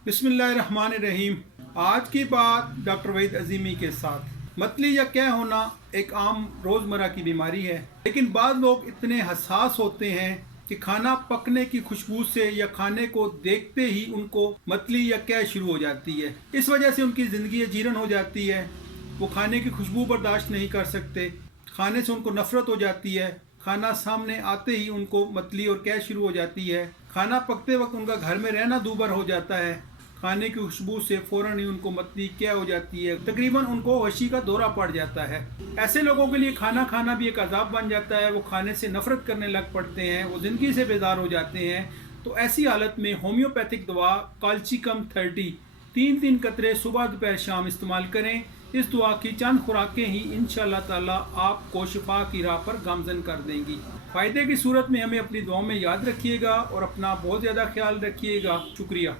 बिस्मिल्लाहिर्रहमानिर्रहीम। आज की बात डॉक्टर वहीद अजीमी के साथ। मतली या क्या होना एक आम रोज़मर्रा की बीमारी है, लेकिन बाद लोग इतने हसास होते हैं कि खाना पकने की खुशबू से या खाने को देखते ही उनको मतली या क्या शुरू हो जाती है। इस वजह से उनकी ज़िंदगी अजीरन हो जाती है। वो खाने की खुशबू बर्दाश्त नहीं कर सकते, खाने से उनको नफ़रत हो जाती है। खाना सामने आते ही उनको मतली और क्या शुरू हो जाती है। खाना पकते वक्त उनका घर में रहना दूभर हो जाता है। खाने की खुशबू से फ़ौरन ही उनको मतली क्या हो जाती है, तकरीबन उनको वशी का दौरा पड़ जाता है। ऐसे लोगों के लिए खाना खाना भी एक अजाब बन जाता है। वो खाने से नफ़रत करने लग पड़ते हैं, वो ज़िंदगी से बेजार हो जाते हैं। तो ऐसी हालत में होम्योपैथिक दवा काल्चिकम 30 3 कतरे सुबह दोपहर शाम इस्तेमाल करें। इस दुआ की चंद खुराकें ही इंशाअल्लाह ताला आपको शिफा की राह पर गामजन कर देंगी। फ़ायदे की सूरत में हमें अपनी दुआओं में याद रखिएगा और अपना बहुत ज़्यादा ख्याल रखिएगा। शुक्रिया।